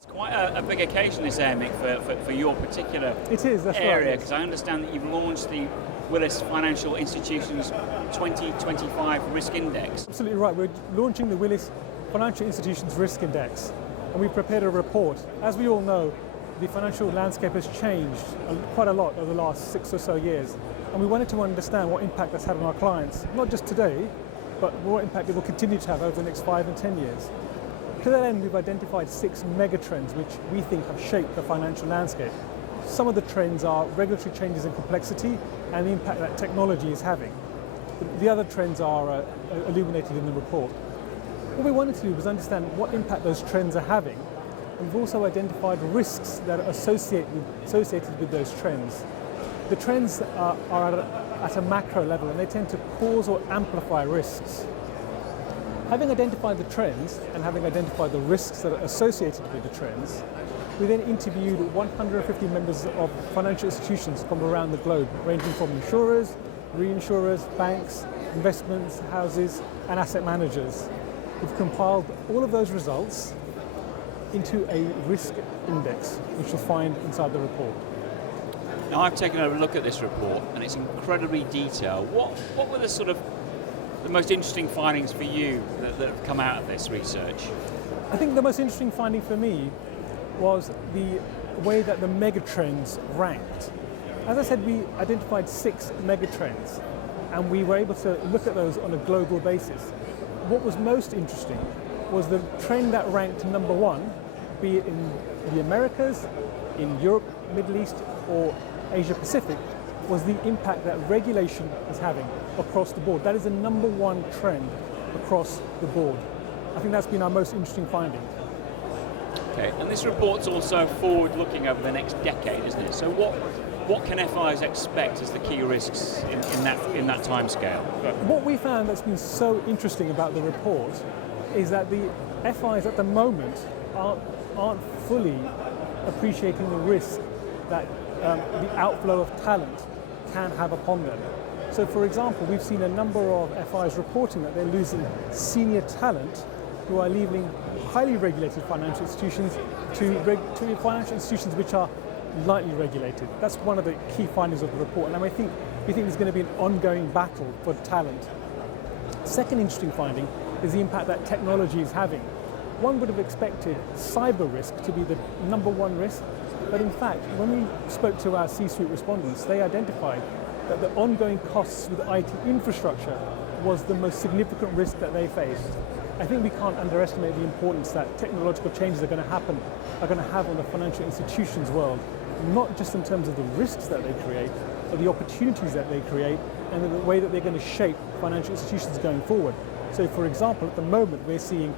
It's quite a big occasion, this Mick, for your particular It is, that's area, right. because I understand that you've launched the Willis Financial Institutions 2025 Risk Index. Absolutely right. We're launching the Willis Financial Institutions Risk Index, and we've prepared a report. As we all know, the financial landscape has changed quite a lot over the last 6 or so years, and we wanted to understand what impact that's had on our clients, not just today, but what impact it will continue to have over the next 5 and 10 years. To that end, we've identified 6 megatrends which we think have shaped the financial landscape. Some of the trends are regulatory changes in complexity and the impact that technology is having. The other trends are illuminated in the report. What we wanted to do was understand what impact those trends are having, and we've also identified risks that are associated with those trends. The trends are at a macro level, and they tend to cause or amplify risks. Having identified the trends and having identified the risks that are associated with the trends, we then interviewed 150 members of financial institutions from around the globe, ranging from insurers, reinsurers, banks, investments, houses, and asset managers. We've compiled all of those results into a risk index, which you'll find inside the report. Now, I've taken a look at this report, and it's incredibly detailed. What were the most interesting findings for you that have come out of this research? I think the most interesting finding for me was the way that the megatrends ranked. As I said, we identified 6 megatrends, and we were able to look at those on a global basis. What was most interesting was the trend that ranked number 1, be it in the Americas, in Europe, Middle East, or Asia Pacific, was the impact that regulation is having across the board. That is the number 1 trend across the board. I think that's been our most interesting finding. Okay, and this report's also forward-looking over the next decade, isn't it? So what can FIs expect as the key risks in that timescale? What we found that's been so interesting about the report is that the FIs at the moment aren't fully appreciating the risk that the outflow of talent can have upon them. So, for example, we've seen a number of FIs reporting that they're losing senior talent who are leaving highly regulated financial institutions to financial institutions which are lightly regulated. That's one of the key findings of the report, and we think there's going to be an ongoing battle for talent. Second interesting finding is the impact that technology is having. One would have expected cyber risk to be the number 1 risk, but in fact, when we spoke to our C-suite respondents, they identified that the ongoing costs with IT infrastructure was the most significant risk that they faced. I think we can't underestimate the importance that technological changes are going to have on the financial institutions world, not just in terms of the risks that they create, but the opportunities that they create and the way that they're going to shape financial institutions going forward. So, for example, at the moment we're seeing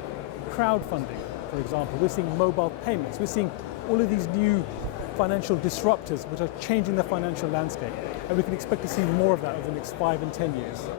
crowdfunding, for example, we're seeing mobile payments, we're seeing all of these new financial disruptors which are changing the financial landscape, and we can expect to see more of that over the next 5 and 10 years.